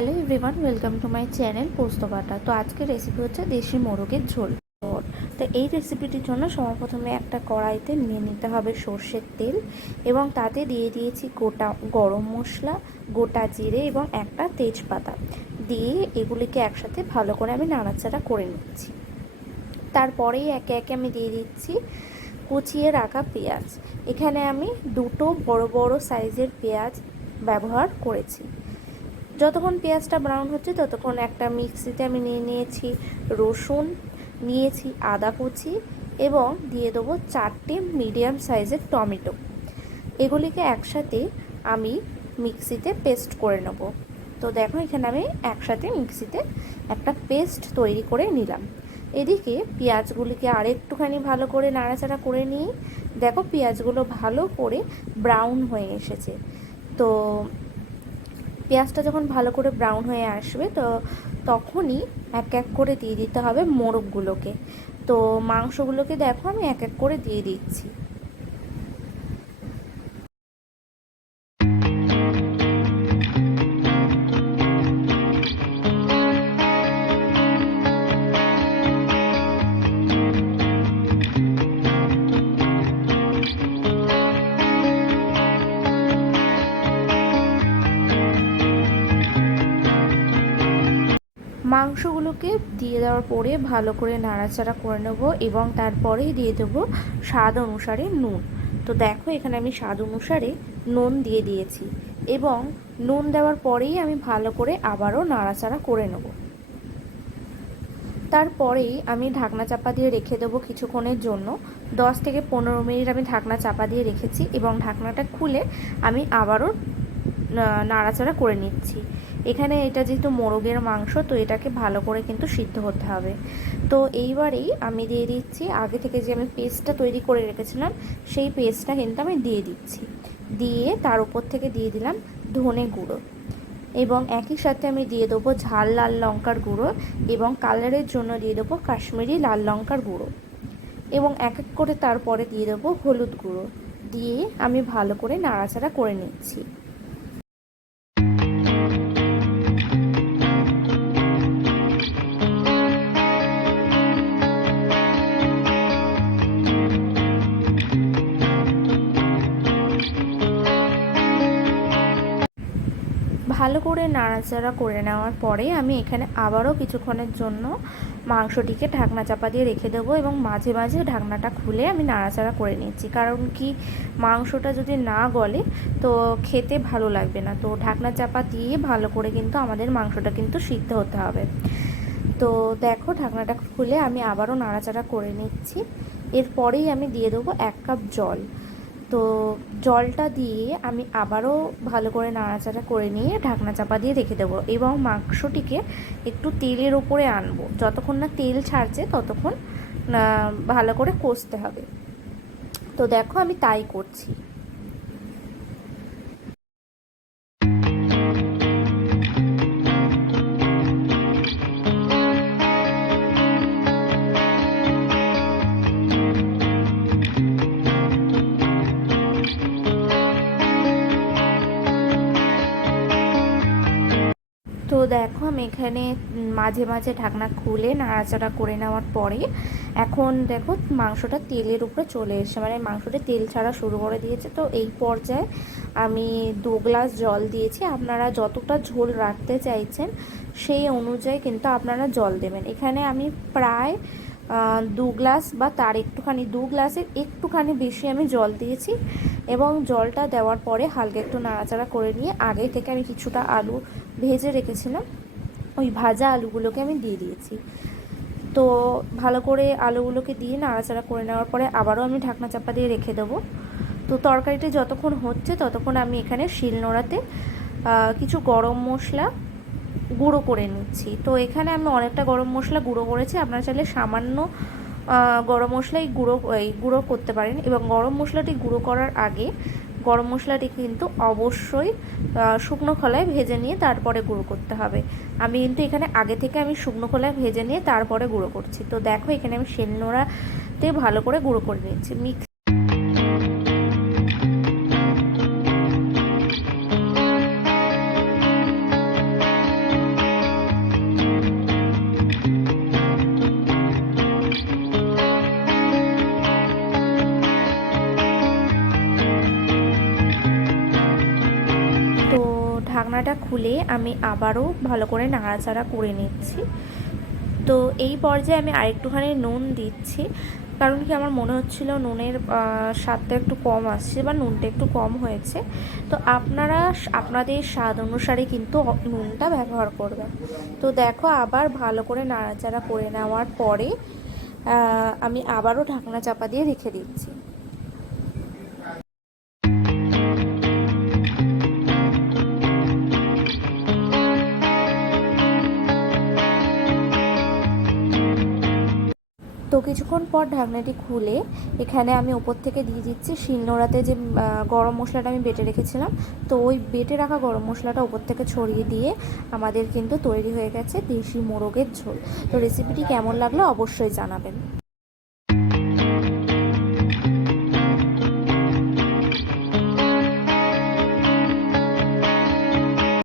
Hello everyone, welcome to my channel পোস্ত বাটা। তো আজকের রেসিপি হচ্ছে দেশি মোরগের ঝোল। তো এই রেসিপিটির জন্য সর্বপ্রথমে একটা কড়াইতে নিয়ে নিতে হবে সর্ষের তেল এবং তাতে দিয়ে দিয়েছি গোটা গরম মশলা, গোটা জিরে এবং একটা তেজপাতা। দিয়ে এগুলিকে একসাথে ভালো করে আমি নাড়াচাড়া করে নিচ্ছি। তারপরেই একে একে আমি দিয়ে দিচ্ছি কুচিয়ে রাখা পেঁয়াজ। এখানে আমি দুটো বড় বড় সাইজের পেঁয়াজ ব্যবহার করেছি। যতক্ষণ পেঁয়াজটা ব্রাউন হচ্ছে ততক্ষণ একটা মিক্সিতে আমি নিয়ে নিয়েছি রসুন, নিয়েছি আদা কুচি এবং দিয়ে দেবো চারটে মিডিয়াম সাইজের টমেটো। এগুলিকে একসাথে আমি মিক্সিতে পেস্ট করে নেব। তো দেখো এখানে আমি একসাথে মিক্সিতে একটা পেস্ট তৈরি করে নিলাম। এদিকে পেঁয়াজগুলিকে আরেকটুখানি ভালো করে নাড়াচাড়া করে নিয়ে, দেখো পেঁয়াজগুলো ভালো করে ব্রাউন হয়ে এসেছে। তো পেঁয়াজটা যখন ভালো করে ব্রাউন হয়ে আসবে, তো তখনই এক এক করে দিয়ে দিতে হবে মোরগগুলোকে। তো মাংসগুলোকে দেখো আমি এক এক করে দিয়ে দিচ্ছি। মাংসগুলোকে দিয়ে দেওয়ার পরে ভালো করে নাড়াচাড়া করে নেব এবং তারপরেই দিয়ে দেবো স্বাদ অনুসারে নুন। তো দেখো এখানে আমি স্বাদ অনুসারে নুন দিয়ে দিয়েছি এবং নুন দেওয়ার পরেই আমি ভালো করে আবারও নাড়াচাড়া করে নেব। তারপরেই আমি ঢাকনা চাপা দিয়ে রেখে দেবো কিছুক্ষণের জন্য। দশ থেকে পনেরো মিনিট আমি ঢাকনা চাপা দিয়ে রেখেছি এবং ঢাকনাটা খুলে আমি আবারও নাড়াচাড়া করে নিচ্ছি। এখানে এটা যেহেতু মোরগের মাংস, তো এটাকে ভালো করে কিন্তু সিদ্ধ হতে হবে। তো এইবারেই আমি দিয়ে দিচ্ছি, আগে থেকে যে আমি পেস্টটা তৈরি করে রেখেছিলাম, সেই পেস্টটা কিন্তু আমি দিয়ে দিচ্ছি। দিয়ে তার উপর থেকে দিয়ে দিলাম ধনে গুঁড়ো। এবং একই সাথে আমি দিয়ে দেবো ঝাল লাল লঙ্কার গুঁড়ো এবং কালারের জন্য দিয়ে দেবো কাশ্মীরি লাল লঙ্কার গুঁড়ো। এবং এক এক করে তারপরে দিয়ে দেবো হলুদ গুঁড়ো। দিয়ে আমি ভালো করে নাড়াচাড়া করে নিচ্ছি। ভালো করে নাড়াচাড়া করে নেওয়ার পরে আমি এখানে আবারও কিছুক্ষণের জন্য মাংসটিকে ঢাকনা চাপা দিয়ে রেখে দেবো এবং মাঝে মাঝে ঢাকনাটা খুলে আমি নাড়াচাড়া করে নিচ্ছি। কারণ কি? মাংসটা যদি না গলে তো খেতে ভালো লাগবে না। তো ঢাকনা চাপা দিয়ে ভালো করে কিন্তু আমাদের মাংসটা কিন্তু সিদ্ধ হতে হবে। তো দেখো ঢাকনাটা খুলে আমি আবারও নাড়াচাড়া করে নিচ্ছি। এরপরেই আমি দিয়ে দেবো এক কাপ জল। তো জলটা দিয়ে আমি আবারও ভালো করে নাড়াচাড়া করে নিয়ে ঢাকনা চাপা দিয়ে রেখে দেবো এবং মাংসটিকে একটু তেলের ওপরে আনব। যতক্ষণ না তেল ছাড়ছে, ততক্ষণ ভালো করে কষতে হবে। তো দেখো আমি তাই করছি। তো দেখো আমি এখানে মাঝে মাঝে ঢাকনা খুলে নাড়াচাড়া করে নেওয়ার পরে এখন দেখো মাংসটা তেলের উপরে চলে এসছে। মানে মাংসটা তেল ছাড়া শুরু করে দিয়েছে। তো এই পর্যায়ে আমি দু গ্লাস জল দিয়েছি। আপনারা যতটা ঝোল রাখতে চাইছেন সেই অনুযায়ী কিন্তু আপনারা জল দেবেন। এখানে আমি প্রায় দু গ্লাস বা তার একটুখানি, দু গ্লাসের একটুখানি বেশি আমি জল দিয়েছি এবং জলটা দেওয়ার পরে হালকা একটু নাড়াচাড়া করে নিয়ে আগে থেকে আমি কিছুটা আলু ভেজে রেখেছিলাম। ওই ভাজা আলুগুলোকে আমি দিয়ে দিয়েছি। তো ভালো করে আলুগুলোকে দিয়ে নাড়াচাড়া করে নেওয়ার পরে আবারও আমি ঢাকনা চাপা দিয়ে রেখে দেবো। তো তরকারিটা যতক্ষণ হচ্ছে ততক্ষণ আমি এখানে শিলনোড়াতে কিছু গরম মশলা গুঁড়ো করে নিচ্ছি। তো এখানে আমি অনেকটা গরম মশলা গুঁড়ো করেছি। আপনারা চাইলে সামান্য গরম মশলাই গুঁড়ো, এই, গুঁড়ো করতে পারেন। এবং গরম মশলাটি গুঁড়ো করার আগে গরম মশলাটি কিন্তু অবশ্যই শুকনো খোলায় ভেজে নিয়ে তারপরে গুঁড়ো করতে হবে। আমি কিন্তু এখানে আগে থেকে আমি শুকনো খোলায় ভেজে নিয়ে তারপরে গুঁড়ো করছি। তো দেখো এখানে আমি শিলনোড়াতে ভালো করে গুঁড়ো করে নিয়েছি। মিক্স ঢাকনাটা খুলে আমি আবারও ভালো করে নাড়াচাড়া করে নিচ্ছি। তো এই পর্যায়ে আমি আরেকটুখানি নুন দিচ্ছি। কারণ কি আমার মনে হচ্ছিল নুনের স্বাদটা একটু কম আসছে বা নুনটা একটু কম হয়েছে। তো আপনারা আপনাদের স্বাদ অনুসারে কিন্তু নুনটা ব্যবহার করবেন। তো দেখো আবার ভালো করে নাড়াচাড়া করে নেওয়ার পরে আমি আবারও ঢাকনা চাপা দিয়ে রেখে দিচ্ছি। কিছুক্ষণ পর ঢাকনাটি খুলে এখানে আমি ওপর থেকে দিয়ে দিচ্ছি শিলনোড়াতে যে গরম মশলাটা আমি বেটে রেখেছিলাম, তো ওই বেটে রাখা গরম মশলাটা ওপর থেকে ছড়িয়ে দিয়ে আমাদের কিন্তু তৈরি হয়ে গেছে দেশি মোরগের ঝোল। তো রেসিপিটি কেমন লাগল অবশ্যই জানাবেন।